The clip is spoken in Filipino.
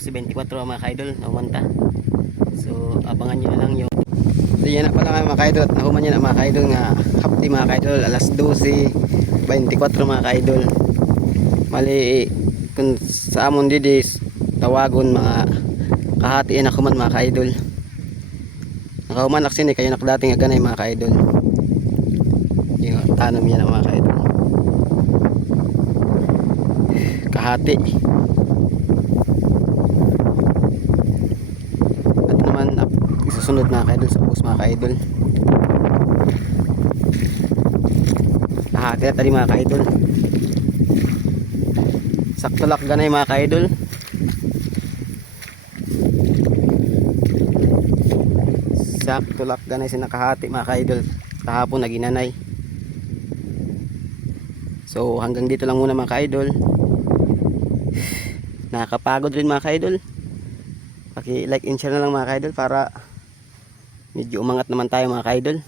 12:24 mga kaidol na umanta. So abangan nyo na lang yung yan na pala mga kaidol at nahuman nyo na mga kaidol nga hapdi mga kaidol alas 12:24 mga kaidol. Mali kung sa amon didis tawagon mga kahatiin ako man mga kaidol. Nakahuman aksini kayo nakdating aganay mga kaidol. Yung tanong yan mga kaidol. Kahati. At naman isusunod mga kaidol sa bus mga kaidol. Kahati na tali mga kaidol. Sakto lak ganay mga kaidol. Sakto lak ganay sinakahati mga kaidol. Kahapon naginanay. So hanggang dito lang muna mga kaidol. Nakakapagod rin mga kaidol. Paki like and share na lang mga kaidol para medyo umangat naman tayo mga kaidol.